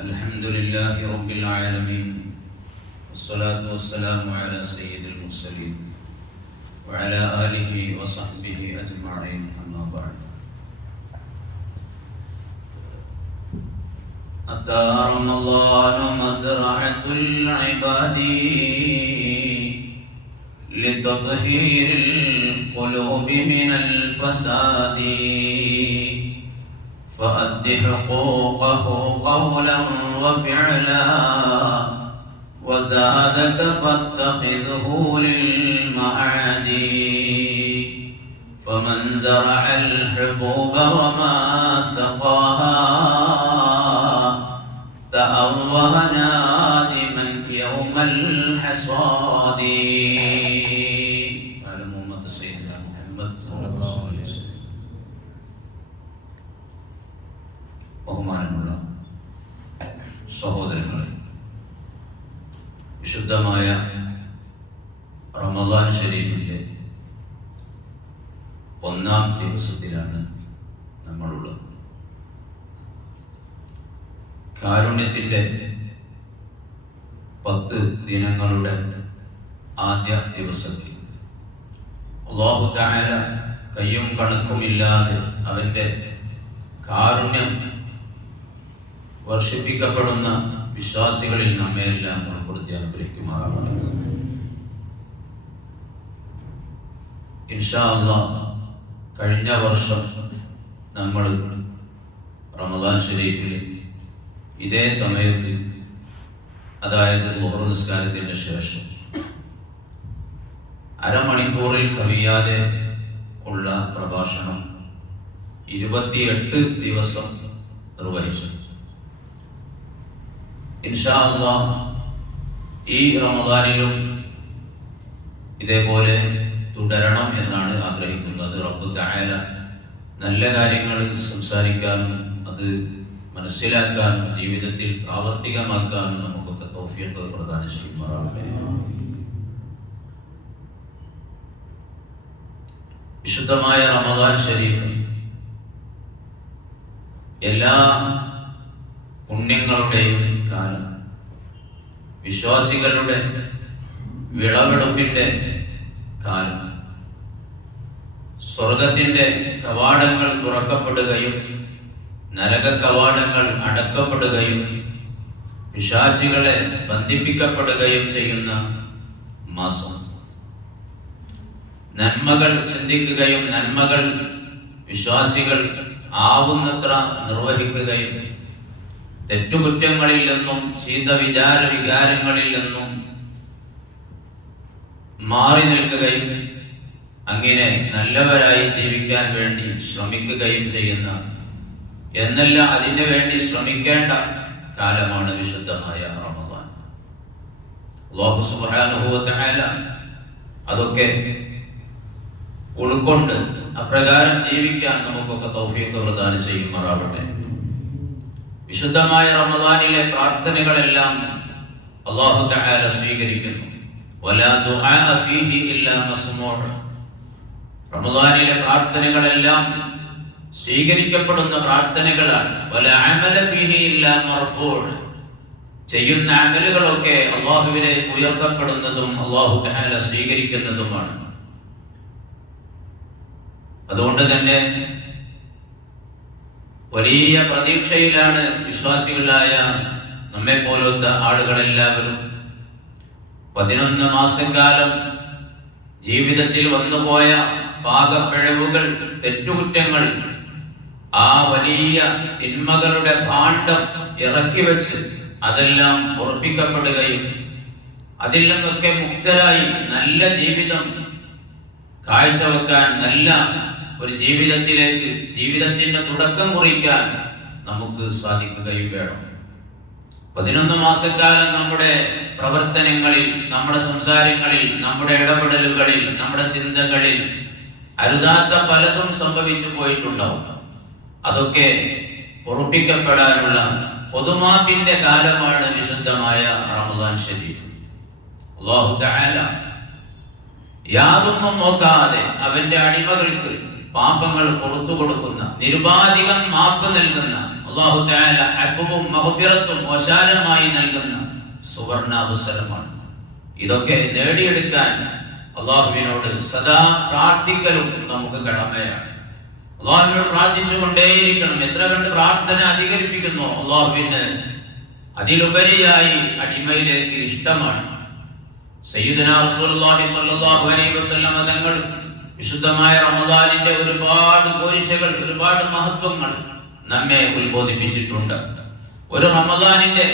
الحمد لله رب العالمين والصلاة والسلام على سيد المرسلين وعلى آله وصحبه أجمعين أما بعد. أتى رمضان مزرعة العباد لتطهير القلوب من الفساد. فأد حقوقه قولا وفعلا وزادك فاتخذه للمعادي. فمن زرع الحبوب وما سقاها تأوه نادما يوم الحصاد. ആദ്യ ദിവസത്തിൽ. അള്ളാഹു താല കയ്യും കണക്കുമില്ലാതെ അവന്റെ കാരുണ്യം വർഷിപ്പിക്കപ്പെടുന്ന വിശ്വാസികളിൽ നമ്മെ എല്ലാം ഉൾപ്പെടുത്തി അനുഗ്രഹിക്കുമാറാണ് കഴിഞ്ഞ വർഷം നമ്മൾ റമദാൻ ഷരീഫിൽ ഇതേ സമയത്ത് അതായത് ലുഹർ നിസ്കാരത്തിന് ശേഷം അരമണിക്കൂറിൽ കവിയാതെ ഉള്ള പ്രഭാഷണം ഇരുപത്തിയെട്ട് ദിവസം നിർവഹിച്ചു. ഇൻഷാല്ല ഈ റമദാനിലും ഇതേപോലെ തുടരണം എന്നാണ് ആഗ്രഹിക്കുന്നത്. റബ്ബ് തായാല നല്ല കാര്യങ്ങൾ സംസാരിക്കാനും അത് മനസ്സിലാക്കാനും ജീവിതത്തിൽ പ്രാവർത്തികമാക്കാനും നമുക്കൊക്കെ തൗഫീഖ് പ്രധാന ചെയ്യുമാറാകട്ടെ. വിശുദ്ധമായ റമദാൻ ശരീഫ്. എല്ലാ പുണ്യങ്ങളുടെയും കാലം. വിശ്വാസികളുടെ വിളവെടുപ്പിന്റെ കാലം. സ്വർഗത്തിന്റെ കവാടങ്ങൾ തുറക്കപ്പെടുകയും നരക കവാടങ്ങൾ അടക്കപ്പെടുകയും വിശാചികളെ ബന്ധിപ്പിക്കപ്പെടുകയും ചെയ്യുന്ന മാസം. നന്മകൾ ചിന്തിക്കുകയും നന്മകൾ വിശ്വാസികൾ ആവുന്നത്ര നിർവഹിക്കുകയും തെറ്റുകുറ്റങ്ങളിൽ നിന്നും ശീതവിചാര വികാരങ്ങളിൽ നിന്നും മാറി നിൽക്കുകയും അങ്ങനെ നല്ലവരായി ജീവിക്കാൻ വേണ്ടി ശ്രമിക്കുകയും ചെയ്യുന്ന എന്നല്ല അതിനു വേണ്ടി ശ്രമിക്കേണ്ട കാലമാണ് വിശുദ്ധമായ റമദാൻ. സുബ്ഹാനഹു വതആല അതൊക്കെ ഉൾക്കൊണ്ട് അപ്രകാരം ജീവിക്കാൻ നമുക്കൊക്കെ തൗഫീഖ് പ്രദാനം ചെയ്യുമാറാവട്ടെ വിശുദ്ധമായ റമദാനിലെ പ്രാർത്ഥനകളെല്ലാം അല്ലാഹു തആല സ്വീകരിക്കുന്നു. വലാ ദുആ ഫീഹി ഇല്ലാ മസ്മൂഅ് റമദാനിലെ പ്രാർത്ഥനകളെല്ലാം സ്വീകരിക്കപ്പെടുന്ന പ്രാർത്ഥനകളാണ്. വലാ അമല ഫീഹി ഇല്ലാ മർഫൂഉ ചെയ്യുന്ന അമലുകളൊക്കെ അള്ളാഹുവിനെ ഉയർത്തപ്പെടുന്നതും അള്ളാഹു തആല സ്വീകരിക്കുന്നതുമാണ്. അതുകൊണ്ട് തന്നെ വലിയ പ്രതീക്ഷയിലാണ് വിശ്വാസികളായ നമ്മെ പോലത്തെ ആളുകളെല്ലാവരും. പതിനൊന്ന് മാസക്കാലം ജീവിതത്തിൽ വന്നുപോയ പാകപ്പിഴവുകൾ തെറ്റുകുറ്റങ്ങൾ ആ വലിയ തിന്മകളുടെ ഭാണ്ഡം ഇറക്കി വെച്ച് അതെല്ലാം ഉറപ്പിക്കപ്പെടുകയും അതിൽ നിന്നൊക്കെ മുക്തരായി നല്ല ജീവിതം കാഴ്ചവെക്കാൻ നല്ല ഒരു ജീവിതത്തിലേക്ക് ജീവിതത്തിന്റെ തുടക്കം കുറിക്കാൻ നമുക്ക് സാധിക്കുകയും വേണം. പതിനൊന്ന് മാസക്കാലം നമ്മുടെ പ്രവർത്തനങ്ങളിൽ നമ്മുടെ സംസാരങ്ങളിൽ നമ്മുടെ ഇടപെടലുകളിൽ നമ്മുടെ ചിന്തകളിൽ അരുതാത്ത പലതും സംഭവിച്ചു പോയിട്ടുണ്ടാവും. അതൊക്കെ പൊറപ്പിക്കപ്പെടാനുള്ള പൊതുമാപ്പിന്റെ കാലമാണ് വിശുദ്ധമായ റമദാൻ ശരീരം യാതൊന്നും നോക്കാതെ അവന്റെ അടിമകൾക്ക് പാപങ്ങൾ പുറത്തു കൊടുക്കുന്ന നിരുപാധികം മാപ്പ് നൽകുന്ന അള്ളാഹു അഫവും മഗ്ഫിറത്തും ഓശാലമായി നൽകുന്ന സുവർണ അവസരമാണ് ഇതൊക്കെ നേടിയെടുക്കാൻ അള്ളാഹുവിനോട് സദാ പ്രാർത്ഥിക്കലും നമുക്ക് കടമയാണ്. അള്ളാഹുവിനോട് പ്രാർത്ഥിച്ചുകൊണ്ടേയിരിക്കണം. എത്ര കണ്ട് പ്രാർത്ഥന അധികരിപ്പിക്കുന്നു അള്ളാഹുവിന്? അതിലുപരിയായി അടിമയിലേക്ക് ഇഷ്ടമാണ്. സയ്യിദുനാ റസൂലുള്ളാഹി സ്വല്ലല്ലാഹു അലൈഹി വസല്ലം തങ്ങൾ വിശുദ്ധമായ റമദാനിന്റെ ഒരുപാട് പോരിശകൾ ഒരുപാട് മഹത്വങ്ങൾ നമ്മെ ഉത്ബോധിപ്പിച്ചിട്ടുണ്ട്. ഒരു റമദാനിന്റെ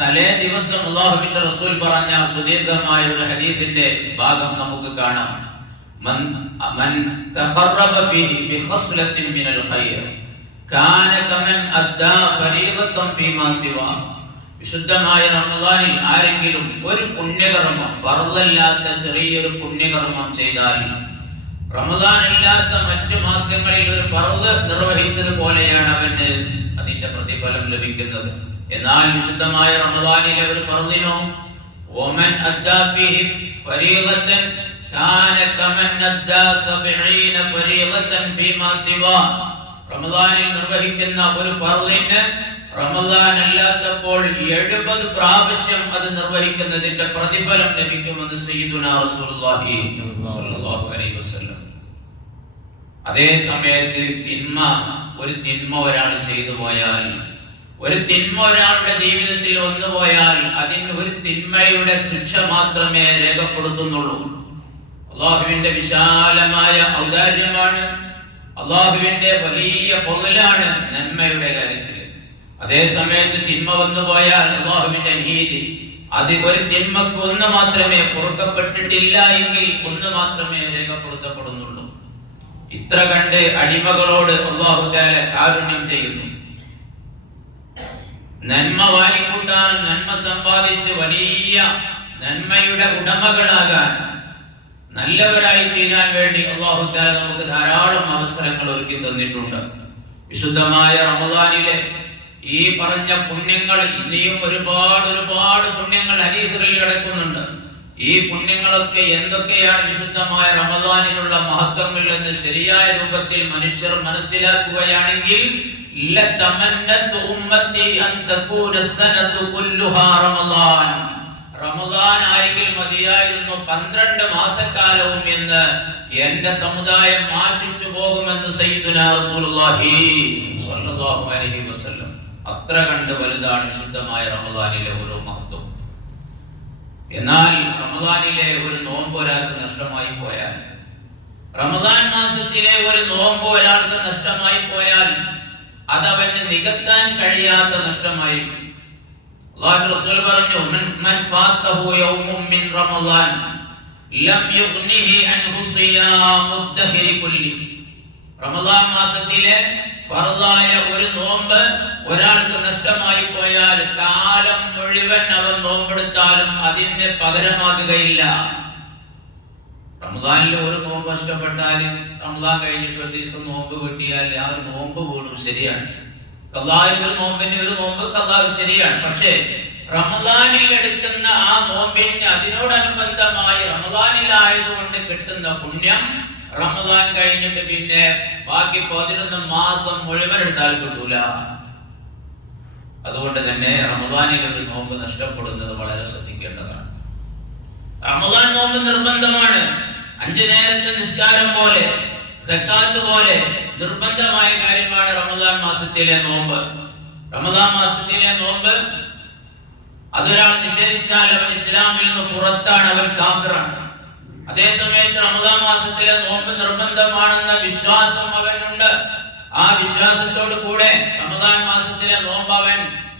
തലേ ദിവസം അള്ളാഹുവിന്റെ റസൂൽ പറഞ്ഞ സുദീർഘമായ ഒരു ഹദീസിന്റെ ഭാഗം നമുക്ക് കാണാം. വിശുദ്ധമായ റമദാനിൽ ആരെങ്കിലും ഒരു പുണ്യകർമ്മം ഫർദല്ലാത്ത ചെറിയൊരു പുണ്യകർമ്മം ചെയ്താൽ റമദാൻ ഇല്ലാത്ത മറ്റു മാസങ്ങളിൽ ഒരു ഫർദ് നിർവഹിച്ചത് പോലെയാണ് അവന് അതിന്റെ പ്രതിഫലം ലഭിക്കുന്നത്. എന്നാൽ വിശുദ്ധമായ റമദാനിലെ ഒരു ഫർദിനോ ഓമൻ അദ്ദാ ഫീഹി ഫരീളത്തൻ കാന കമൻ അദ്ദാ 70 ഫരീളത്തൻ ഫീമാ സിവാ. റമദാനിൽ നിർവഹിക്കുന്ന ഒരു ഫർദിന് റമദാൻ അല്ലാത്തപ്പോൾ എഴുപത് പ്രാവശ്യം അത് നിർവഹിക്കുന്നതിന്റെ പ്രതിഫലം ലഭിക്കുമെന്ന് റസൂലുള്ളാഹി സ്വല്ലല്ലാഹു അലൈഹി വസല്ലം. അതേ സമയത്ത് തിന്മ ഒരു തിന്മ ഒരാൾ ചെയ്തു പോയാൽ ഒരു തിന്മ ഒരാളുടെ ജീവിതത്തിൽ വന്നു പോയാൽ അതിന് ഒരു തിന്മയുടെ ശിക്ഷ മാത്രമേ രേഖപ്പെടുത്തുന്നുള്ളൂ. അള്ളാഹുവിന്റെ വിശാലമായ ഔദാര്യമാണ്. അള്ളാഹുവിന്റെ വലിയ പൊതലാണ് നന്മയുടെ കാര്യത്തിൽ. അതേ സമയത്ത് തിന്മ വന്നു പോയാൽ അള്ളാഹുവിന്റെ നീതി. അത് ഒരു തിന്മക്ക് ഒന്ന് മാത്രമേ പൊറുക്കപ്പെട്ടിട്ടില്ല എങ്കിൽ ഒന്ന് മാത്രമേ രേഖപ്പെടുത്തപ്പെടുന്നുള്ളൂ. ഇത്ര കണ്ട് അടിമകളോട് അള്ളാഹുദാല കാരുണ്യം ചെയ്യുന്നു. നന്മ വാരിക്കൂട്ടാൻ നന്മ സമ്പാദിച്ച് വലിയ നന്മയുടെ ഉടമകളാകാൻ നല്ലവരായി തീരാൻ വേണ്ടി അള്ളാഹുദാല നമുക്ക് ധാരാളം അവസരങ്ങൾ ഒരുക്കി തന്നിട്ടുണ്ട്. വിശുദ്ധമായ റമദാനിലെ ഈ പറഞ്ഞ പുണ്യങ്ങൾ ഇനിയും ഒരുപാട് ഒരുപാട് പുണ്യങ്ങൾ ഹരീസുകളിൽ കിടക്കുന്നുണ്ട്. ഈ പുണ്യങ്ങളൊക്കെ എന്തൊക്കെയാണ് വിശുദ്ധമായ റമദാനിലുള്ള മഹത്വങ്ങൾ എന്ന് ശരിയായ രൂപത്തിൽ മനുഷ്യർ മനസ്സിലാക്കുകയാണെങ്കിൽ റമദാൻ ആയെങ്കിൽ മതിയായിരുന്നു പന്ത്രണ്ട് മാസക്കാലവും എന്ന് എന്റെ സമുദായം ആശിച്ചു പോകുമെന്ന് സയ്യിദുനാ റസൂലുള്ളാഹി സ്വല്ലല്ലാഹു അലൈഹി വസല്ലം. അത്ര കണ്ട് വലുതാണ് വിശുദ്ധമായ റമദാനിലെ ഓരോ മഹത്വം. എന്നാൽ റമദാനിലെ ഒരു നോമ്പ് ഒരാൾക്ക് നഷ്ടമായി പോയാൽ റമദാൻ മാസത്തിലെ ഒരു നോമ്പ് ഒരാൾക്ക് നഷ്ടമായി പോയാൽ അത് അവന് നികത്താൻ കഴിയാത്ത നഷ്ടമായി പറഞ്ഞു റമദാൻ മാസത്തിലെ ഫർദായ ഒരു നോമ്പ് ഒരാൾക്ക് നഷ്ടമായി പോയാൽ കാലം മുഴുവൻ അവൻ നോമ്പെടുത്താലും അതിന് പകരമാകുകയില്ല. റമദാനിൽ ഒരു നോമ്പ് നഷ്ടപ്പെട്ടാൽ റമദാൻ കഴിഞ്ഞിട്ട് ഒരു ദിവസം നോമ്പ് കിട്ടിയാൽ ആ ഒരു നോമ്പ് വീടും ശരിയാണ്. കല്ലാഹിൽ ഒരു നോമ്പിന് ഒരു നോമ്പ് കല്ലാഹ് ശരിയാണ്. പക്ഷേ റമദാനിൽ എടുക്കുന്ന ആ നോമ്പിന് അതിനോടനുബന്ധമായി റമദാനിലായതുകൊണ്ട് കിട്ടുന്ന പുണ്യം റമദാൻ കഴിഞ്ഞിട്ട് പിന്നെ ബാക്കി പതിനൊന്ന് മാസം മുഴുവൻ എടുത്താൽ കിട്ടൂല. അതുകൊണ്ട് തന്നെ റമദാനിൽ ഒരു നോമ്പ് നഷ്ടപ്പെടുന്നത് വളരെ ശ്രദ്ധിക്കേണ്ടതാണ്. റമദാൻ നോമ്പ് നിർബന്ധമാണ്. അഞ്ചു നേരത്തെ നിസ്കാരം പോലെ സക്കാത്ത് പോലെ നിർബന്ധമായ കാര്യമാണ് റമദാൻ മാസത്തിലെ നോമ്പ്. റമദാൻ മാസത്തിലെ നോമ്പ് അതൊരാൾ നിഷേധിച്ചാൽ അവൻ ഇസ്ലാമിൽ നിന്ന് പുറത്താണ് അവൻ കാഫിറാണ്. അതേ സമയത്ത് റമദാൻ മാസത്തിലെ നോമ്പ് നിർബന്ധമാണെന്ന വിശ്വാസം അവനുണ്ട്. ആ വിശ്വാസത്തോട് കൂടെ റമദാൻ മാസത്തിലെ നോമ്പ് അവൻ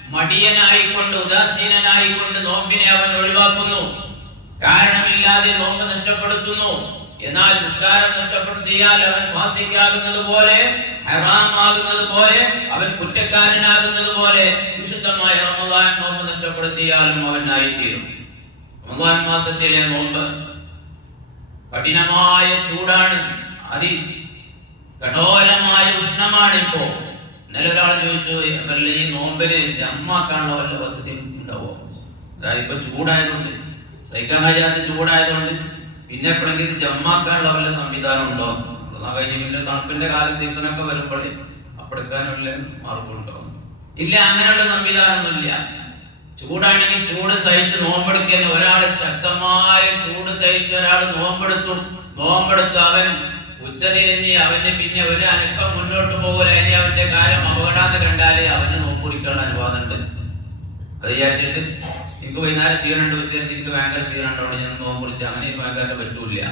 മടിയനായിക്കൊണ്ട് ഉദാസീനനായിക്കൊണ്ട് നോമ്പിനെ അവൻ ഒഴിവാക്കുന്നു. കാരണമില്ലാതെ നോമ്പ് നഷ്ടപ്പെടുത്തുന്നു. എന്നാൽ നിസ്കാരം നഷ്ടപ്പെടുത്തിയാൽ അവൻ ഫാസിക്കാകുന്നത് പോലെ ഹറാമാകുന്നത് പോലെ അവൻ കുറ്റക്കാരനാകുന്നത് പോലെ വിശുദ്ധമായ റമദാൻ നോമ്പ് നഷ്ടപ്പെടുത്തിയാലും അവനായിത്തീരും. റമദാൻ മാസത്തിലെ നോമ്പ് കഠിനമായ ചൂടാണ്. അതി കഠോരമായ ഉഷ്ണമാണ് ഇപ്പോ ഇന്നലെ ഒരാൾ ചോദിച്ചു ഈ നോമ്പിന് ജമ്മാക്കാനുള്ള വല്ല പദ്ധതി ഉണ്ടാവോ? അതായത് ഇപ്പൊ ചൂടായതുകൊണ്ട് സഹിക്കാൻ കഴിയാത്ത ചൂടായതുകൊണ്ട് പിന്നെ എപ്പോഴെങ്കിലും ജമ്മാക്കാനുള്ള വല്ല സംവിധാനം ഉണ്ടോ? കഴിഞ്ഞ പിന്നെ തണുപ്പിന്റെ കാല സീസണൊക്കെ വരുമ്പോഴേ അപ്പെടുക്കാനുള്ള മാർഗം ഉണ്ടാവും. ഇല്ല അങ്ങനെയുള്ള സംവിധാനമൊന്നുമില്ല. ചൂടാണെങ്കിൽ ചൂട് സഹിച്ച് നോമ്പെടുക്കുന്ന ഒരാൾ ശക്തമായ ചൂട് സഹിച്ച് ഒരാൾ നോമ്പെടുത്തു. നോമ്പെടുത്തു അവൻ ഉച്ചതിരിഞ്ഞ് അവന് പിന്നെ ഒരു അനക്കം മുന്നോട്ട് പോകൂല. ഇനി അവന്റെ കാര്യം അപകടാന്ന് കണ്ടാലേ അവന് നോമ്പുറിക്കാനുള്ള അനുവാദം ഉണ്ട്. അത് വിചാരിച്ചിട്ട് എനിക്ക് വൈകുന്നേരം ക്ഷീണുണ്ട് ഉച്ച എനിക്ക് ഭയങ്കര ക്ഷീണുണ്ടോ ഞാൻ നോമ്പുറിച്ച് അങ്ങനെ ഭയങ്കര പറ്റൂല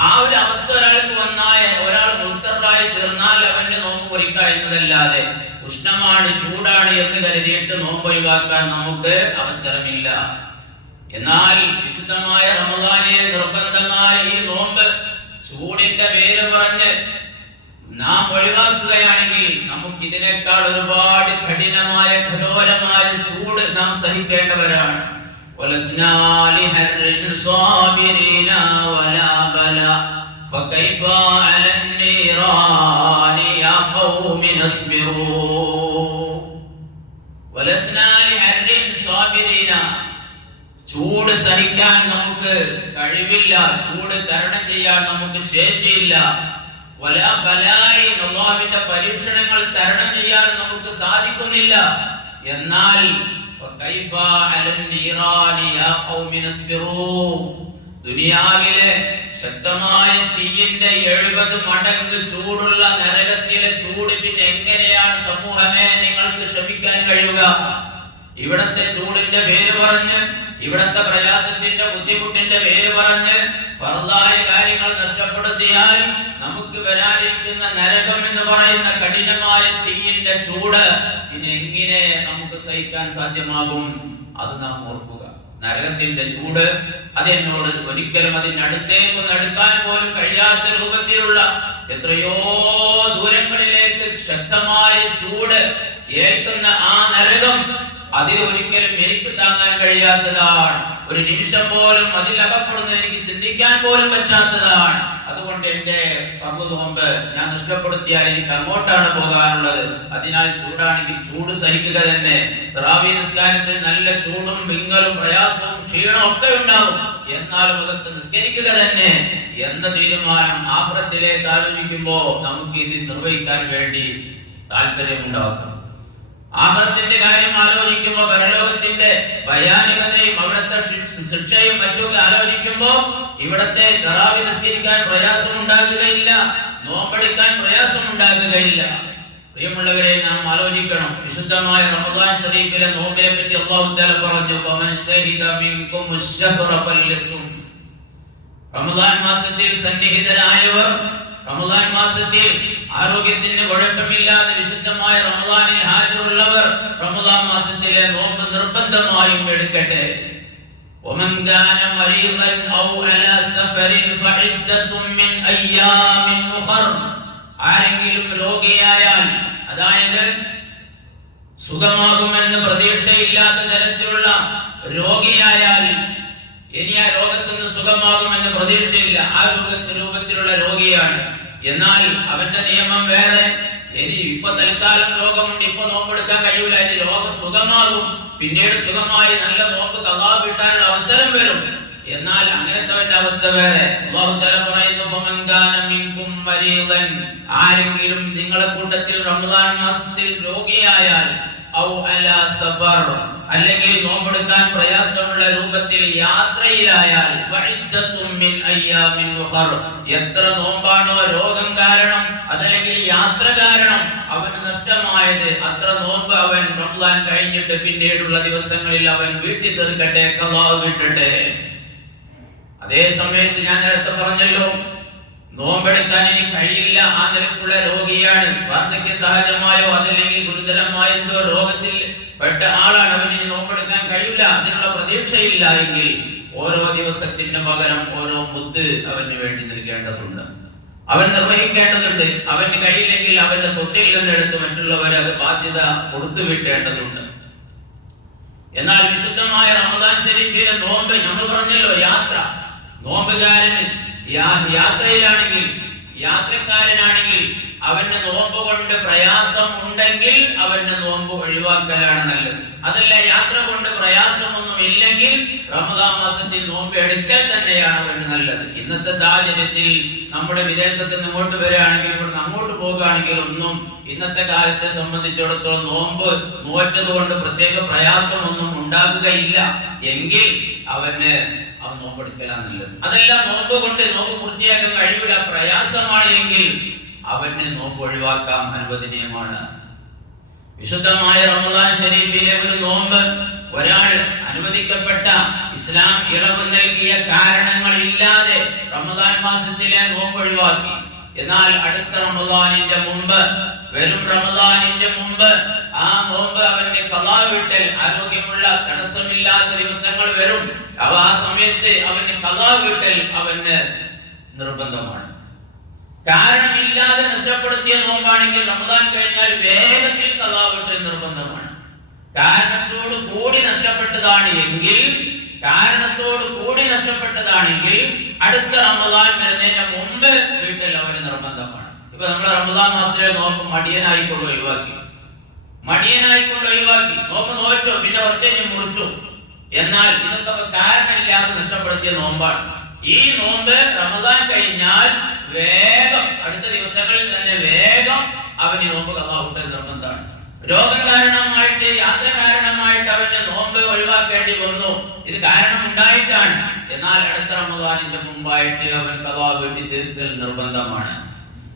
ആ ഒരു അവസ്ഥ ഒരാൾക്ക് വന്നാൽ ഒരാൾ മുത്തറായി തീർന്നാൽ അവന്റെ നോമ്പ് പൊരിക്കുക എന്നതല്ലാതെ ഉഷ്ണമാണ് ചൂടാണ് എന്ന് കരുതിയിട്ട് നോമ്പ് ഒഴിവാക്കാൻ നമുക്ക് അവസരമില്ല എന്നാൽ വിശുദ്ധമായ റമദാനെ നിർബന്ധമായ ഈ നോമ്പ് ചൂടിന്റെ പേര് പറഞ്ഞ് നാം ഒഴിവാക്കുകയാണെങ്കിൽ നമുക്ക് ഇതിനേക്കാൾ ഒരുപാട് കഠിനമായ കഠോരമായ ചൂട് നാം സഹിക്കേണ്ടവരാണ് ولسنا لهر صابرين ولا بلاء فكيف على النيران يا قوم اصبروا ولسنا لهر صابرين ചൂട് സഹിക്കാൻ നമുക്ക് കഴിവില്ല ചൂട് തരണം ചെയ്യാൻ നമുക്ക് ശേഷിയില്ല വല ബലായി അള്ളാഹുവിന്റെ പരീക്ഷണങ്ങൾ തരണം ചെയ്യാൻ നമുക്ക് സാധിക്കുന്നില്ല എന്നാൽ فكيف على النيران يا قوم اصبروا ദുനിയാവിലെ ശക്തമായ തീയിന്റെ എഴുപത് മടങ്ങ് ചൂടുള്ള നരകത്തിലെ ചൂട് പിന്നെ എങ്ങനെയാണ് സമൂഹമേ നിങ്ങൾക്ക് ക്ഷമിക്കാൻ കഴിയുക? ഇവിടത്തെ ചൂടിന്റെ പേര് പറഞ്ഞ് ഇവിടത്തെ പ്രയാസത്തിന്റെ ബുദ്ധിമുട്ടിന്റെ പേര് പറഞ്ഞ് ഫറുതായ കാര്യങ്ങൾ നഷ്ടപ്പെടുത്തിയാൽ നമുക്ക് വരാനിരിക്കുന്ന നരകം എന്ന് പറയുന്ന കഠിനമായ തീയിന്റെ ചൂട് പിന്നെ എങ്ങനെ നമുക്ക് സഹിക്കാൻ സാധ്യമാകും? അത് നാം ഓർക്കുക. നരകത്തിന്റെ ചൂട് അതെന്നോട് ഒരിക്കലും അതിന്റെ നടക്കാൻ പോലും കഴിയാത്ത രൂപത്തിലുള്ള എത്രയോ ദൂരങ്ങളിലേക്ക് ശക്തമായ ചൂട് ഏൽക്കുന്ന ആ നരകം അതിൽ ഒരിക്കലും എനിക്ക് താങ്ങാൻ കഴിയാത്തതാണ്. ഒരു നിമിഷം പോലും അതിൽ അകപ്പെടുന്നത് എനിക്ക് ചിന്തിക്കാൻ പോലും പറ്റാത്തതാണ്. അതുകൊണ്ട് എന്റെ സമൂഹം ഞാൻ നഷ്ടപ്പെടുത്തിയാൽ എനിക്ക് അങ്ങോട്ടാണ് പോകാനുള്ളത്. അതിനാൽ ചൂടാണെങ്കിൽ ചൂട് സഹിക്കുക തന്നെ. നിസ്കാരത്തിൽ നല്ല ചൂടും വിങ്ങലും പ്രയാസവും ക്ഷീണവും ഒക്കെ ഉണ്ടാകും. എന്നാലും അതൊക്കെ നിസ്കരിക്കുക തന്നെ എന്ന തീരുമാനം ആഹ്ലത്തിലേക്ക് ആലോചിക്കുമ്പോ നമുക്ക് ഇത് നിർവഹിക്കാൻ വേണ്ടി താല്പര്യമുണ്ടാകും ആഹ്റത്തിന്റെ കാര്യം ആലോചിക്കുമ്പോ പരലോകത്തിന്റെ ഭയാനകതയും അവിടുത്തെ ശിക്ഷയും മറ്റൊക്കെ ആലോചിക്കുമ്പോ ഇവിടത്തെ തറാവി നിസ്കരിക്കാൻ പ്രയാസം ഉണ്ടാകുകയില്ല നോമ്പെടുക്കാൻ പ്രയാസം ഉണ്ടാകുകയില്ല പ്രിയമുള്ളവരെ നാം ആലോചിക്കണം. വിശുദ്ധമായ റമദാൻ ഷരീഫിലെ നോമ്പിനെ പറ്റി അള്ളാഹു തആല പറഞ്ഞു റമദാൻ മാസത്തിൽ സന്നിഹിതരായവർ റമദാൻ മാസത്തിൽ ആരോഗ്യത്തിന്റെ കുഴപ്പമില്ലാതെ വിശുദ്ധമായ റമദാനിൽ നോമ്പ് നിർബന്ധമായും എടുക്കട്ടെ ومن كان مريضا او على سفر فعدة من ايام اخر ആരെങ്കിലും രോഗിയായാൽ അതായത് സുഖമാകുമെന്ന് പ്രതീക്ഷയില്ലാത്ത തരത്തിലുള്ള രോഗിയായാൽ ഇനി ആ രോഗത്തിന് സുഖമാകുമെന്ന് പ്രതീക്ഷയില്ല ആ രൂപ രൂപത്തിലുള്ള രോഗിയാണ് എന്നാൽ അവന്റെ നിയമം വേറെ ഇനി ഇപ്പൊ തൽക്കാലം രോഗമുണ്ട് ഇപ്പൊ നോമ്പെടുക്കാൻ കഴിയൂല ഇനി രോഗം സുഖമാകും പിന്നീട് സുഖമായി നല്ല നോമ്പ് കഥാ കിട്ടാനുള്ള അവസരം വരും. എന്നാൽ അങ്ങനത്തെ അവസ്ഥ വേറെ. പറയുന്നു ആരെങ്കിലും നിങ്ങളെ കൂട്ടത്തിൽ റമദാൻ മാസത്തിൽ രോഗിയായാൽ ഔ അല സഫർ. അല്ലെങ്കിൽ നോമ്പെടുക്കാൻ പ്രയാസമുള്ള രൂപത്തിൽ യാത്രയിലായാൽ എത്ര നോമ്പാണോ രോഗം കാരണം അതല്ലെങ്കിൽ യാത്ര കാരണം അവന് നഷ്ടമായത് അത്ര നോമ്പ് അവൻ റംസാൻ കഴിഞ്ഞിട്ട് പിന്നീടുള്ള ദിവസങ്ങളിൽ അവൻ വീട്ടിൽ തീർക്കട്ടെ കലാവ് കിട്ടട്ടെ അതേ സമയത്ത് ഞാൻ നേരത്തെ പറഞ്ഞല്ലോ നോമ്പെടുക്കാൻ ഇനി കഴിയില്ല ആ നിരക്കുള്ള രോഗിയാണ്. വാർദ്ധക്യ സഹജമായോ അതല്ലെങ്കിൽ ഗുരുതരമായ എന്തോ രോഗത്തിൽ പെട്ട ആളാണ് അവന് നോമ്പെടുക്കാൻ അതിനുള്ള പ്രതീക്ഷയില്ല എങ്കിൽ ഓരോ ദിവസത്തിന്റെ പകരം ഓരോ മുത്ത് അവന് വേണ്ടി നൽകേണ്ടതുണ്ട്. അവൻ നിർവഹിക്കേണ്ടതുണ്ട്. അവന് കഴിയില്ലെങ്കിൽ അവന്റെ സ്വത്തിൽ നിന്നെടുത്ത് മറ്റുള്ളവരെ അത് ബാധ്യത കൊടുത്തു വിട്ടേണ്ടതുണ്ട്. എന്നാൽ വിശുദ്ധമായ റമദാൻ ഷരീഫിലെ നോമ്പ് നമ്മൾ പറഞ്ഞല്ലോ യാത്ര. നോമ്പുകാരന് യാത്രയിലാണെങ്കിൽ യാത്രക്കാരനാണെങ്കിൽ അവന്റെ നോമ്പ് കൊണ്ട് പ്രയാസം ഉണ്ടെങ്കിൽ അവന്റെ നോമ്പ് ഒഴിവാക്കലാണ് നല്ലത്. അതല്ല യാത്ര കൊണ്ട് പ്രയാസമൊന്നും ഇല്ലെങ്കിൽ റമദാൻ മാസത്തിൽ നോമ്പ് എടുക്കൽ തന്നെയാണ് അവന് നല്ലത്. ഇന്നത്തെ സാഹചര്യത്തിൽ നമ്മുടെ വിദേശത്ത് നിന്ന് ഇങ്ങോട്ട് വരികയാണെങ്കിൽ ഇവിടുന്ന് അങ്ങോട്ട് പോകുകയാണെങ്കിൽ ഒന്നും ഇന്നത്തെ കാലത്തെ സംബന്ധിച്ചിടത്തോളം നോമ്പ് നോറ്റത് കൊണ്ട് പ്രത്യേക പ്രയാസമൊന്നും ഉണ്ടാകുകയില്ല. എങ്കിൽ അവന് അവൻ നോമ്പെടുക്കലാ നല്ലത്. അതെല്ലാം നോമ്പ് കൊണ്ട് നോമ്പ് പൂർത്തിയാക്കാൻ കഴിയില്ല പ്രയാസമാണ് എങ്കിൽ അവന് നോമ്പ് ഒഴിവാക്കാം അനുവദനീയമാണ് വിശുദ്ധമായ റമദാൻ ഷരീഫിലെ ഒരു നോമ്പ് ഒരാൾ അനുവദിക്കപ്പെട്ട ഇസ്ലാം ഇളവ് നൽകിയ കാരണങ്ങൾ ഇല്ലാതെ റമദാൻ മാസത്തിലെ നോമ്പ് ഒഴിവാക്കി. എന്നാൽ അടുത്ത റമദാനിന്റെ മുമ്പ് വെറും റമദാനിന്റെ മുമ്പ് ആ നോമ്പ് അവന്റെ കലാ വിട്ടൽ ആരോഗ്യമുള്ള തടസ്സമില്ലാത്ത ദിവസങ്ങൾ വരും അവ ആ സമയത്ത് അവന്റെ കലാ വിട്ടൽ അവന് നിർബന്ധമാണ്. കാരണമില്ലാതെ നഷ്ടപ്പെടുത്തിയ നോമ്പാണെങ്കിൽ റമദാൻ കഴിഞ്ഞാൽ വേഗത്തിൽ കലാവിട്ടൽ നിർബന്ധമാണ്. കാരണത്തോട് കൂടി നഷ്ടപ്പെട്ടതാണ് എങ്കിൽ കാരണത്തോട് കൂടി നഷ്ടപ്പെട്ടതാണെങ്കിൽ അടുത്ത റമദാൻ വരുന്നതിന് മുമ്പ് വീട്ടിൽ അവന് നിർബന്ധമാണ്. ഇപ്പൊ നമ്മൾ റമദാൻ മാസത്തിലെ നോമ്പ് മടിയനായിക്കൊണ്ട് ഒഴിവാക്കി. മടിയനായിക്കൊണ്ട് ഒഴിവാക്കി. നോമ്പ് നോറ്റോ പിന്നെ ഒറ്റ മുറിച്ചു. എന്നാൽ ഇതൊക്കെ കാരണമില്ലാതെ നഷ്ടപ്പെടുത്തിയ നോമ്പാണ്. ഈ നോമ്പ് റമദാൻ കഴിഞ്ഞാൽ വേഗം അടുത്ത ദിവസങ്ങളിൽ തന്നെ വേഗം അവന് നോമ്പ് കഥാവുട്ടൽ നിർബന്ധമാണ്. രോഗം കാരണമായിട്ട് യാത്ര കാരണമായിട്ട് അവന് നോമ്പ് ഒഴിവാക്കേണ്ടി വന്നു. ഇത് കാരണം ഉണ്ടായിട്ടാണ്. എന്നാൽ അടുത്ത റമദാനിന്റെ മുമ്പായിട്ട് അവൻ കഥാ വേണ്ടി തീർക്കൽ നിർബന്ധമാണ്.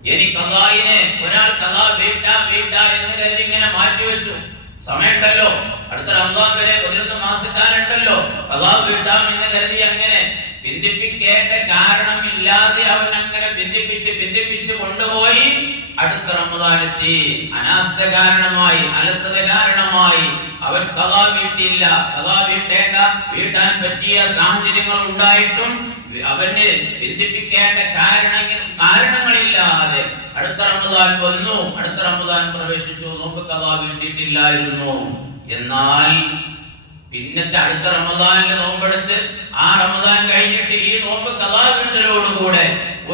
ഇനി കഥായിനെ ഒരാൾ കഥാ വീട്ടാ വീട്ടാ എന്ന് കരുതി ഇങ്ങനെ മാറ്റിവെച്ചു. സമയമുണ്ടല്ലോ. അടുത്ത റമദാൻ വരെ പതിനൊന്ന് മാസക്കാരുണ്ടല്ലോ കഥാ വീട്ടാം എന്ന് കരുതി അങ്ങനെ ബന്ധിപ്പിക്കേണ്ട കാരണമില്ലാതെ അവൻ അങ്ങനെ ബന്ധിപ്പിച്ച് ബന്ധിപ്പിച്ച് കൊണ്ടുപോയി അടുത്ത റമദാനെത്തി അനാസ്ഥ കാരണമായി അലസത കാരണമായി. അവൻ കഥാ വീട്ടില്ല കഥാ വീട്ടേണ്ട വീട്ടാൻ പറ്റിയ സാഹചര്യങ്ങൾ ഉണ്ടായിട്ടും അവന് ബന്ധിപ്പിക്കേണ്ട കാരണങ്ങൾ കാരണങ്ങളില്ലാതെ അടുത്ത റമദാൻ വന്നു. അടുത്ത റമദാൻ പ്രവേശിച്ചു. നോക്ക് കഥാ വീട്ടിട്ടില്ലായിരുന്നു എന്നാൽ പിന്നത്തെ അടുത്ത റമദാനിലെ നോമ്പെടുത്ത് ആ റമദാൻ കഴിഞ്ഞിട്ട് ഈ നോമ്പ് കഥാകൃണ്ടലോടുകൂടെ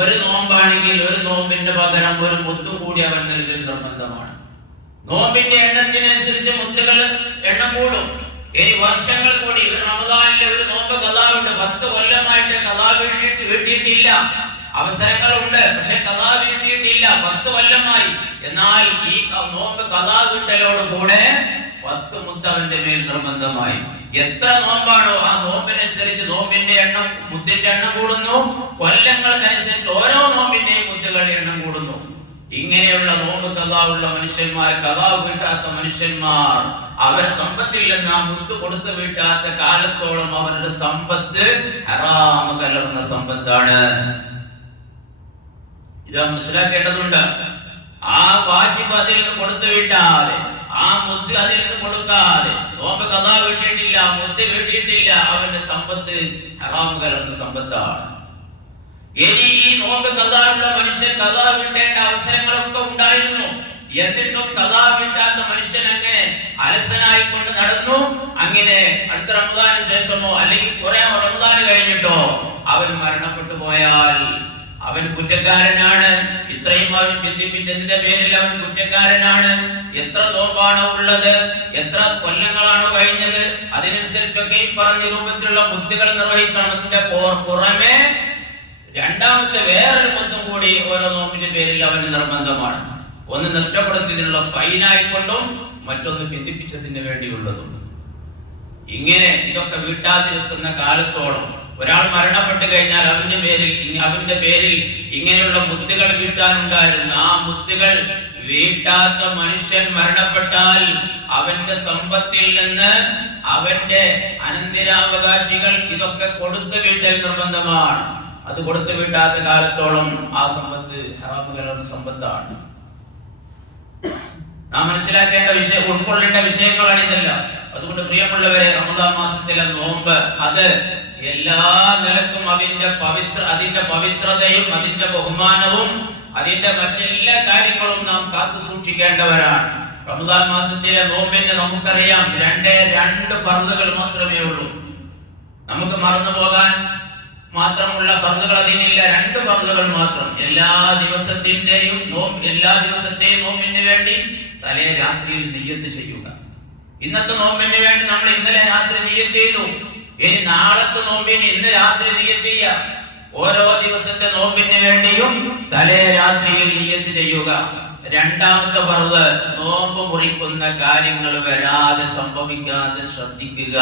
ഒരു നോമ്പാണെങ്കിൽ ഒരു നോമ്പിന്റെ പകരം ഒരു മുത്തും കൂടി അവൻ നൽകുന്ന നിർബന്ധമാണ്. നോമ്പിന്റെ എണ്ണത്തിനനുസരിച്ച് മുത്തുകൾ എണ്ണം കൂടും. ഇനി വർഷങ്ങൾ കൂടി ഒരു റമദാനിലെ ഒരു നോമ്പ് കഥാവുണ്ട് പത്ത് കൊല്ലമായിട്ട് കഥാ വീട്ടിട്ട് വീട്ടിയിട്ടില്ല. അവസരങ്ങളുണ്ട് പക്ഷെ കഥാ വീട്ടിയിട്ടില്ല പത്ത് കൊല്ലമായി. എന്നാൽ ഈ നോമ്പ് കഥാ വീട്ടലോട് കൂടെ പത്ത് മുത്തവന്റെ മേൽ നിർബന്ധമായി. എത്ര നോമ്പാണോ ആ നോമ്പിനനുസരിച്ച് നോമ്പിന്റെ എണ്ണം മുത്തിന്റെ എണ്ണം കൂടുന്നു. കൊല്ലങ്ങൾക്കനുസരിച്ച് ഓരോ നോമ്പിന്റെയും മുത്തുകളുടെ എണ്ണം കൂടുന്നു. ഇങ്ങനെയുള്ള നോമ്പ് കഥാവുള്ള മനുഷ്യന്മാർ കഥാവ് കിട്ടാത്ത മനുഷ്യന്മാർ അവർ സമ്പത്തിൽ നിന്ന് ആ മുത്ത് കൊടുത്തു വീട്ടാത്ത കാലത്തോളം അവരുടെ സമ്പത്ത് ഹറാമ് കലർന്ന സമ്പത്താണ്. ഇത് മനസ്സിലാക്കേണ്ടതുണ്ട്. ആ വാജിബ് അതിൽ നിന്ന് കൊടുത്തു വിട്ടാതെ ആ മുത്ത് അതിൽ നിന്ന് കൊടുക്കാതെ. നോമ്പ് കഥാ വീട്ടിയിട്ടില്ല മുത്ത് വീട്ടിയിട്ടില്ല. അവന്റെ സമ്പത്ത് ഹറാം കലർന്ന സമ്പത്താണ്. ഇനി ഈ നോമ്പ് കഥാവുള്ള മനുഷ്യൻ കഥാ വിട്ടേണ്ട അവസരങ്ങളൊക്കെ ഉണ്ടായിരുന്നു. എന്നിട്ടും കഥാ വിട്ടാത്ത മനുഷ്യൻ അങ്ങനെ അലസനായി കൊണ്ട് നടന്നു. അങ്ങനെ അടുത്ത റമദാന് ശേഷമോ അല്ലെങ്കിൽ കുറെ റമദാന് കഴിഞ്ഞിട്ടോ അവൻ മരണപ്പെട്ടു പോയാൽ അവൻ കുറ്റക്കാരനാണ്. ഇത്രയും അവൻ ബന്ധിപ്പിച്ചതിന്റെ പേരിൽ അവൻ കുറ്റക്കാരനാണ്. എത്ര തോപ്പാണ് ഉള്ളത്? എത്ര കൊല്ലങ്ങളാണ് കഴിഞ്ഞത്? അതിനനുസരിച്ചൊക്കെ ഈ പറഞ്ഞ രൂപത്തിലുള്ള ബുദ്ധികൾ നിർവഹിക്കണത്തിന്റെ പുറ- പുറമെ രണ്ടാമത്തെ വേറൊരു മുത്തും കൂടി ഓരോ നോമ്പിന്റെ പേരിൽ അവന് നിർബന്ധമാണ്. ഒന്ന് നഷ്ടപ്പെടുത്തിയതിനുള്ള ഫൈനായിക്കൊണ്ടും മറ്റൊന്ന് ബന്ധിപ്പിച്ചതിന് വേണ്ടിയുള്ളതും. ഇങ്ങനെ ഇതൊക്കെ വീട്ടാതിരിക്കുന്ന കാലത്തോളം ഒരാൾ മരണപ്പെട്ടു കഴിഞ്ഞാൽ അവന്റെ പേരിൽ അവന്റെ പേരിൽ ഇങ്ങനെയുള്ള മുത്തുകൾ വീട്ടാനുണ്ടായിരുന്നു. ആ മുത്തുകൾ വീട്ടാത്ത മനുഷ്യൻ മരണപ്പെട്ടാൽ അവന്റെ സമ്പത്തിൽ നിന്ന് അവന്റെ അനന്തരാവകാശികൾ ഇതൊക്കെ കൊടുത്തു വീട്ടൽ നിർബന്ധമാണ്. അത് കൊടുത്തു വീട്ടാത്ത കാലത്തോളം ആ സമ്പത്ത് ഹറാമുകളുടെ സമ്പത്താണ്. നാം മനസ്സിലാക്കേണ്ട വിഷയം ഉൾക്കൊള്ളേണ്ട വിഷയങ്ങളാണ് അതുകൊണ്ട് പ്രിയമുള്ളവരെ റമദാൻ മാസത്തിലെ നോമ്പ് അത് എല്ലാ നിലക്കും അതിന്റെ പവിത്ര അതിന്റെ പവിത്രതയും അതിന്റെ ബഹുമാനവും അതിന്റെ മറ്റെല്ലാ കാര്യങ്ങളും നാം കാത്തു സൂക്ഷിക്കേണ്ടവരാണ്. റമദാൻ മാസത്തിലെ നോമ്പിന് നമുക്കറിയാം രണ്ടേ രണ്ട് ഫർദുകൾ മാത്രമേ ഉള്ളൂ. നമുക്ക് മറന്നു പോകാൻ മാത്രമുള്ള ഫർദുകൾ അതിനില്ല രണ്ട് ഫർദുകൾ മാത്രം. എല്ലാ ദിവസത്തിന്റെയും നോമ്പ് എല്ലാ ദിവസത്തെയും നോമ്പിന് വേണ്ടി തലേ രാത്രിയിൽ നെയ്യത്ത് ചെയ്യുക. ഇന്നത്തെ നോമ്പിന് വേണ്ടി നമ്മൾ ഇന്നലെ രാത്രി നെയ്യത്ത് ചെയ്തു. ഇനി നാളത്തെ നോമ്പിന് ഇന്ന് രാത്രി നെയ്യത്ത് ചെയ്യാം. ഓരോ ദിവസത്തെ നോമ്പിന് വേണ്ടിയും തലേ രാത്രിയിൽ നെയ്യത്ത് ചെയ്യുക. രണ്ടാമത്തെ പറവ് നോമ്പ് മുറിക്കുന്ന കാര്യങ്ങൾ വരാതെ സംഭവിക്കാതെ ശ്രദ്ധിക്കുക.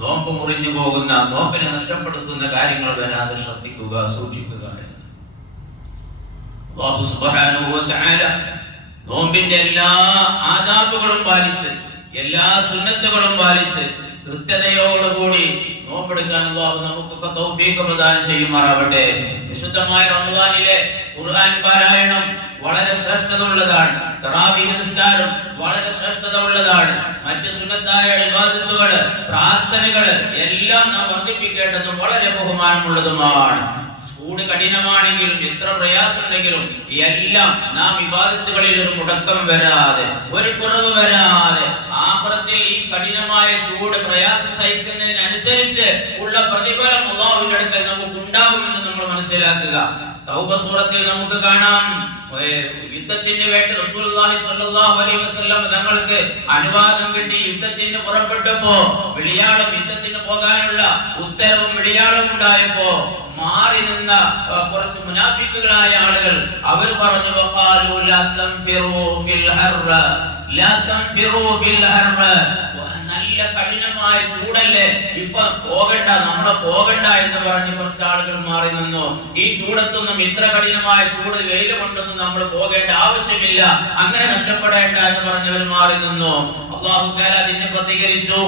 നോമ്പ് മുറിഞ്ഞു പോകുന്ന നോമ്പിനെ നഷ്ടപ്പെടുത്തുന്ന കാര്യങ്ങൾ വരാതെ ശ്രദ്ധിക്കുക സൂക്ഷിക്കുക. വ തആല നോമ്പിന്റെ എല്ലാ ആദാബുകളും പാലിച്ച് എല്ലാ സുന്നത്തുകളും പാലിച്ച് കൃത്യതയോടുകൂടി നോമ്പെടുക്കാൻ അല്ലാഹു നമുക്കൊക്കെ തൗഫീഖ് പ്രദാനം ചെയ്യുമാറാവട്ടെ. വിശുദ്ധമായ റമദാനിലെ ഖുർആൻ പാരായണം വളരെ ശ്രേഷ്ഠത ഉള്ളതാണ് തറാവീഹ് നിസ്കാരം വളരെ ശ്രേഷ്ഠത ഉള്ളതാണ് മറ്റ് സുന്നത്തായ ഇബാദത്തുകൾ പ്രാർത്ഥനകൾ എല്ലാം നാം വർദ്ധിപ്പിക്കേണ്ടതും വളരെ ബഹുമാനമുള്ളതുമാണ്. ചൂട് കഠിനമാണെങ്കിലും എത്ര പ്രയാസമുണ്ടെങ്കിലും എല്ലാം നാം വിവാദത്തുകളിൽ ഒരു മുടക്കം വരാതെ ഒരു കുറവ് വരാതെ ആഹ്റത്തിൽ ഈ കഠിനമായ ചൂട് പ്രയാസം സഹിക്കുന്നതിനനുസരിച്ച് ഉള്ള പ്രതിഫലം അള്ളാഹുവിന്റെ അടുക്കൽ നമുക്ക് ഉണ്ടാകുമെന്ന് നമ്മൾ മനസ്സിലാക്കുക. സൂറത്തിൽ നമുക്ക് കാണാം. യുദ്ധത്തിന് വേണ്ടി റസൂലുള്ളാഹി സ്വല്ലല്ലാഹു അലൈഹി വസല്ലം തങ്ങൾക്ക് അനുവാദം കിട്ടി. യുദ്ധത്തിന് പുറപ്പെട്ടപ്പോ വെളിയാളം യുദ്ധത്തിന് പോകാനുള്ള ഉത്തരവും വെളിയാളം ഉണ്ടായപ്പോ മാറി നിന്ന കുറച്ച് മുനാഫിക്കുകളായ ആളുകൾ അവർ പറഞ്ഞു വഖാലു ലാ തൻഫിറൂ ഫിൽ ഹർറ. ലാ തൻഫിറൂ ഫിൽ ഹർറ. നല്ല കഠിനമായ ചൂടല്ലേ? ഇപ്പൊ പോകണ്ട നമ്മളെ പോകണ്ട എന്ന് പറഞ്ഞ് കുറച്ച് ആളുകൾ മാറി നിന്നു. ഈ ചൂടത്തൊന്നും ഇത്ര കഠിനമായ ചൂട് വെയിൽ കൊണ്ടൊന്നും നമ്മൾ പോകേണ്ട ആവശ്യമില്ല. അങ്ങനെ കഷ്ടപ്പെടേണ്ട എന്ന് പറഞ്ഞവർ മാറി നിന്നു. അള്ളാഹു അതിന് പ്രതികരിച്ചു.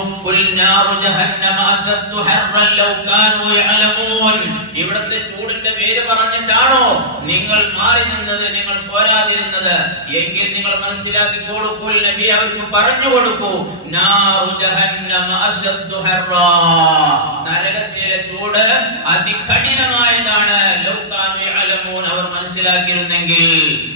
ഇവിടുത്തെ ചൂടിന്റെ പേര് പറഞ്ഞിട്ടാണോ നിങ്ങൾ മാറി നിന്നത് നിങ്ങൾ പോരാതിരുന്നത്? എങ്കിൽ നിങ്ങൾ മനസ്സിലാക്കിക്കോളൂ ഖുൽ നബി അവർക്ക് പറഞ്ഞു കൊടുക്കൂ. നാറു. നരകത്തിലെ ചൂട് അതികഠിനമായതാണ്. അവർ മനസ്സിലാക്കിയിരുന്നെങ്കിൽ.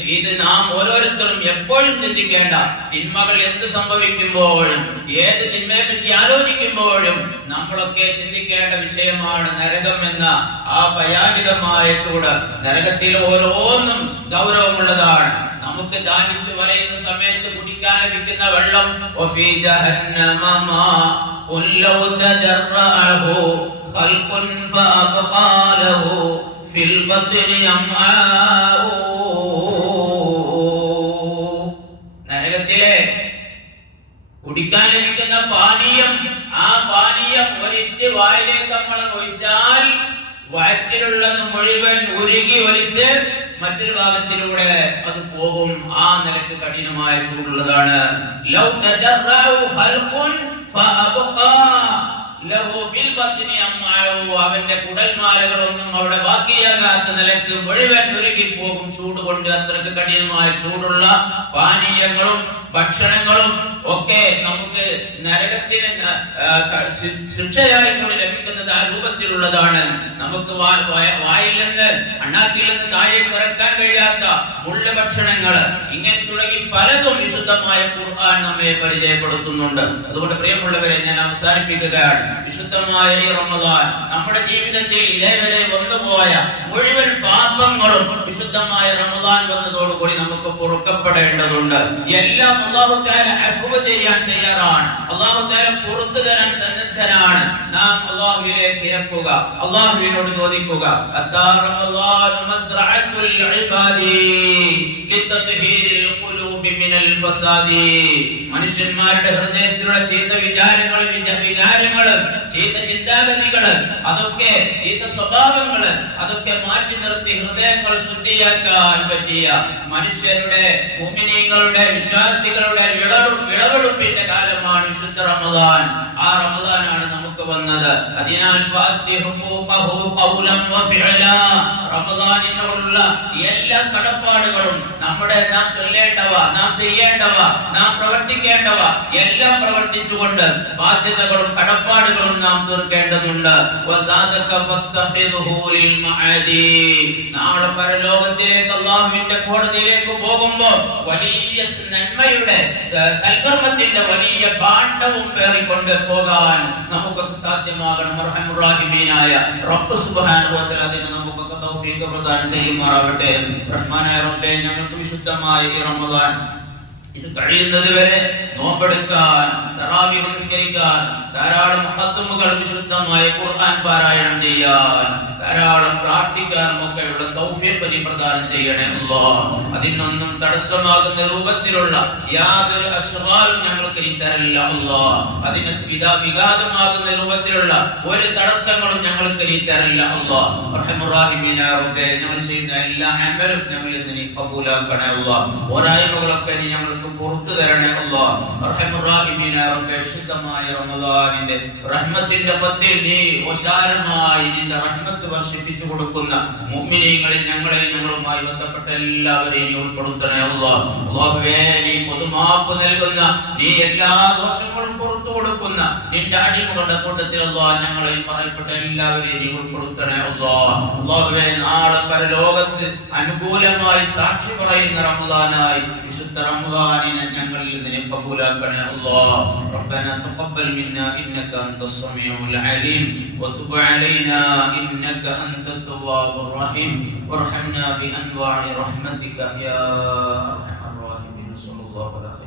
ഇത് നാം ഓരോരുത്തരും എപ്പോഴും ചിന്തിക്കേണ്ട. തിന്മകൾ എന്ത് സംഭവിക്കുമ്പോഴും ഏത് തിന്മയെ പറ്റി ആലോചിക്കുമ്പോഴും നമ്മളൊക്കെ ചിന്തിക്കേണ്ട വിഷയമാണ് നരകം എന്ന ആ ഭയാനകമായ ചൂട്. നരകത്തിൽ ഓരോന്നും ഗൗരവമുള്ളതാണ്. നമുക്ക് ദാഹിച്ചു വലയുന്ന സമയത്ത് കുടിക്കാൻ ലഭിക്കുന്ന വെള്ളം നരകത്തിലെ കുടിക്കാൻ ലഭിക്കുന്ന പാനീയം ആ പാനീയം ഒരിറ്റ് വായിലേക്ക് നമ്മൾ ഒഴിച്ചാൽ വയറ്റിലുള്ളത് മുഴുവൻ ഉരുകി ഒലിച്ച് മറ്റൊരു ഭാഗത്തിലൂടെ അത് പോകും. ആ നിലയ്ക്ക് കഠിനമായ ചൂടുള്ളതാണ്. അവന്റെ കുടൽമാലകളൊന്നും അവിടെ ബാക്കിയാകാത്ത നിലയ്ക്ക് മുഴുവൻ ഉരുകി പോകും ചൂട് കൊണ്ട് അത്രയ്ക്ക് കഠിനമായ ചൂടുള്ള പാനീയങ്ങളും ഭക്ഷണങ്ങളും ഒക്കെ നമുക്ക് നരകത്തിന് ശിക്ഷയായി കൊണ്ട് ലഭിക്കുന്നത് ആ രൂപത്തിലുള്ളതാണ്. നമുക്ക് വായില്ലെന്ന് നിന്ന് അണ്ണാക്കിൽ നിന്ന് താഴെ കുറയ്ക്കാൻ കഴിയാത്ത മുള്ള ഭക്ഷണങ്ങൾ. ഇങ്ങനെ തുടങ്ങി പലതും വിശുദ്ധമായ ഖുർആൻ നമ്മെ പരിചയപ്പെടുത്തുന്നുണ്ട്. അതുകൊണ്ട് പ്രിയമുള്ളവരെ ഞാൻ അവസാനിപ്പിക്കുകയാണ്. വിശുദ്ധമായ ഈ റമദാൻ നമ്മുടെ ജീവിതത്തിൽ ഇതേവരെ വന്നുപോയ മുഴുവൻ പാപങ്ങളും വിശുദ്ധമായ റമദാൻ വന്നതോടുകൂടി നമുക്ക് പൊറുക്കപ്പെടേണ്ടതുണ്ട്. എല്ലാം അള്ളാഹു താല അഫ്വ് ചെയ്യാൻ തയ്യാറാണ്. അള്ളാഹു താല പുറത്തു തരാൻ സന്നദ്ധനാണ്. നാം അള്ളാഹുവിലേക്ക് ഇരക്കുക അള്ളാഹുവിനോട് ചോദിക്കുക അത്താ റമദാനു മസ്റഅത്തുൽ ഇബാദി ഫസാദി മനുഷ്യന്മാരുടെ ഹൃദയത്തിലുള്ള ചീത്ത വിചാരങ്ങൾ വിച- വിചാരങ്ങൾ ചീത്ത ചിന്താഗതികൾ അതൊക്കെ ചീത്ത സ്വഭാവങ്ങൾ അതൊക്കെ മാറ്റി നിർത്തി ഹൃദയങ്ങൾ ശുദ്ധിയാക്കാൻ പറ്റിയ മനുഷ്യരുടെ ഭൂമിനീങ്ങളുടെ വിശ്വാസികളുടെ വിളവെടു- വിളവെടുപ്പിന്റെ കാലമാണ് വിശുദ്ധ റമദാൻ. ആ റമദാനാണ് നമുക്ക് വന്നത് അതിനാൽ. റമദാനിനോടുള്ള എല്ലാ കടപ്പാടുകളും നമ്മുടെ നാം ചൊല്ലേണ്ടവ നാം ചെയ്യേണ്ടവ നാം പ്രവർത്തിക്കേണ്ടവ എല്ലാം പ്രവർത്തിച്ചുകൊണ്ട് ബാധ്യതകളും കടപ്പാടുകളും നാം തീർക്കേണ്ടതുണ്ട്. നാളെ പരലോകത്തിലേക്ക് അള്ളാഹുവിന്റെ കോടതിയിലേക്ക് പോകുമ്പോൾ വലിയ നന്മയുടെ സൽക്കർമ്മത്തിന്റെ വലിയ ഭാണ്ഡവും പേറിക്കൊണ്ട് പോകാൻ നമുക്കൊക്കെ സാധ്യമാകണം. റഹമുറാഹിമീനായ റബ്ബ് തആല അതിന് നമുക്കൊക്കെ തൗഫീഖ് പ്രദാനം ചെയ്യുമാറാവട്ടെ. റഹ്മാനായ റബ്ബേ ഞങ്ങൾക്ക് വിശുദ്ധമായ ഈ റമദാൻ ഇത് കഴിയുന്നത് വരെ നോമ്പെടുക്കാൻ തറാവി നമസ്കരിക്കാൻ ധാരാളം മഹത്വമുകൾ വിശുദ്ധമായ ഖുർആൻ പാരായണം ചെയ്യാൻ ധാരാളം പ്രാർത്ഥിക്കാനും ഒക്കെയുള്ള തൗഫീഖ് പരി പ്രദാനം ചെയ്യണേ അല്ലാ. അതിനൊന്നും തടസ്സമാകുന്ന രൂപത്തിലുള്ള യാതൊരു അശ്വാലും ഞങ്ങൾക്ക് നീ തരില്ല അല്ലാ. അതിന് പിതാ വിഘാതമാകുന്ന രൂപത്തിലുള്ള ഒരു തടസ്സങ്ങളും ഞങ്ങൾക്ക് നീ തരില്ല അല്ലാ. റഹ്മുറാഹിമീനായ റബ്ബേ ഞങ്ങൾ ചെയ്യുന്ന എല്ലാ അമലും ഞങ്ങൾ ഇന്ന് നീ കബൂലാക്കണേ അല്ലാ. പോരായ്മകളൊക്കെ നീ ഞങ്ങൾക്ക് പുറത്തു തരണേ അല്ലാ. റഹ്മുറാഹിമീനായ റബ്ബേ വിശുദ്ധമായ റമദാനിന്റെ റഹ്മത്തിന്റെ പത്തിൽ നീ ഓശാരമായി നിന്റെ റഹ്മത്ത് വർഷിപ്പിച്ചു കൊടുക്കുന്ന മുഅ്മിനീങ്ങളിൽ ഞങ്ങളെ ഞങ്ങളുമായി ബന്ധപ്പെട്ട എല്ലാവരെയും നീ ഉൾപ്പെടുത്തണേ അല്ലാ. അല്ലാഹുവേ നീ പൊതുമാപ്പ് നൽകുന്ന നീ എല്ലാ ദോഷങ്ങളും പുറത്തു കൊടുക്കുന്ന നിന്റെ അടിമകളുടെ കൂട്ടത്തിൽ അല്ലാ ഞങ്ങളെ പറയപ്പെട്ട എല്ലാവരെയും നീ ഉൾപ്പെടുത്തണേ അല്ലാ. അല്ലാഹുവേ നാളെ പരലോകത്ത് അനുകൂലമായി സാക്ഷി പറയുന്ന റമദാനായി വിശുദ്ധ റമദാനിനെ ഞങ്ങളിൽ നിന്ന് നീ കബൂലാക്കണേ അല്ലാ ربنا تقبل منا انك انت السميع العليم وتب علينا انك انت التواب الرحيم وارحمنا بانواع رحمتك يا ارحم الراحمين صلى الله على خير خلق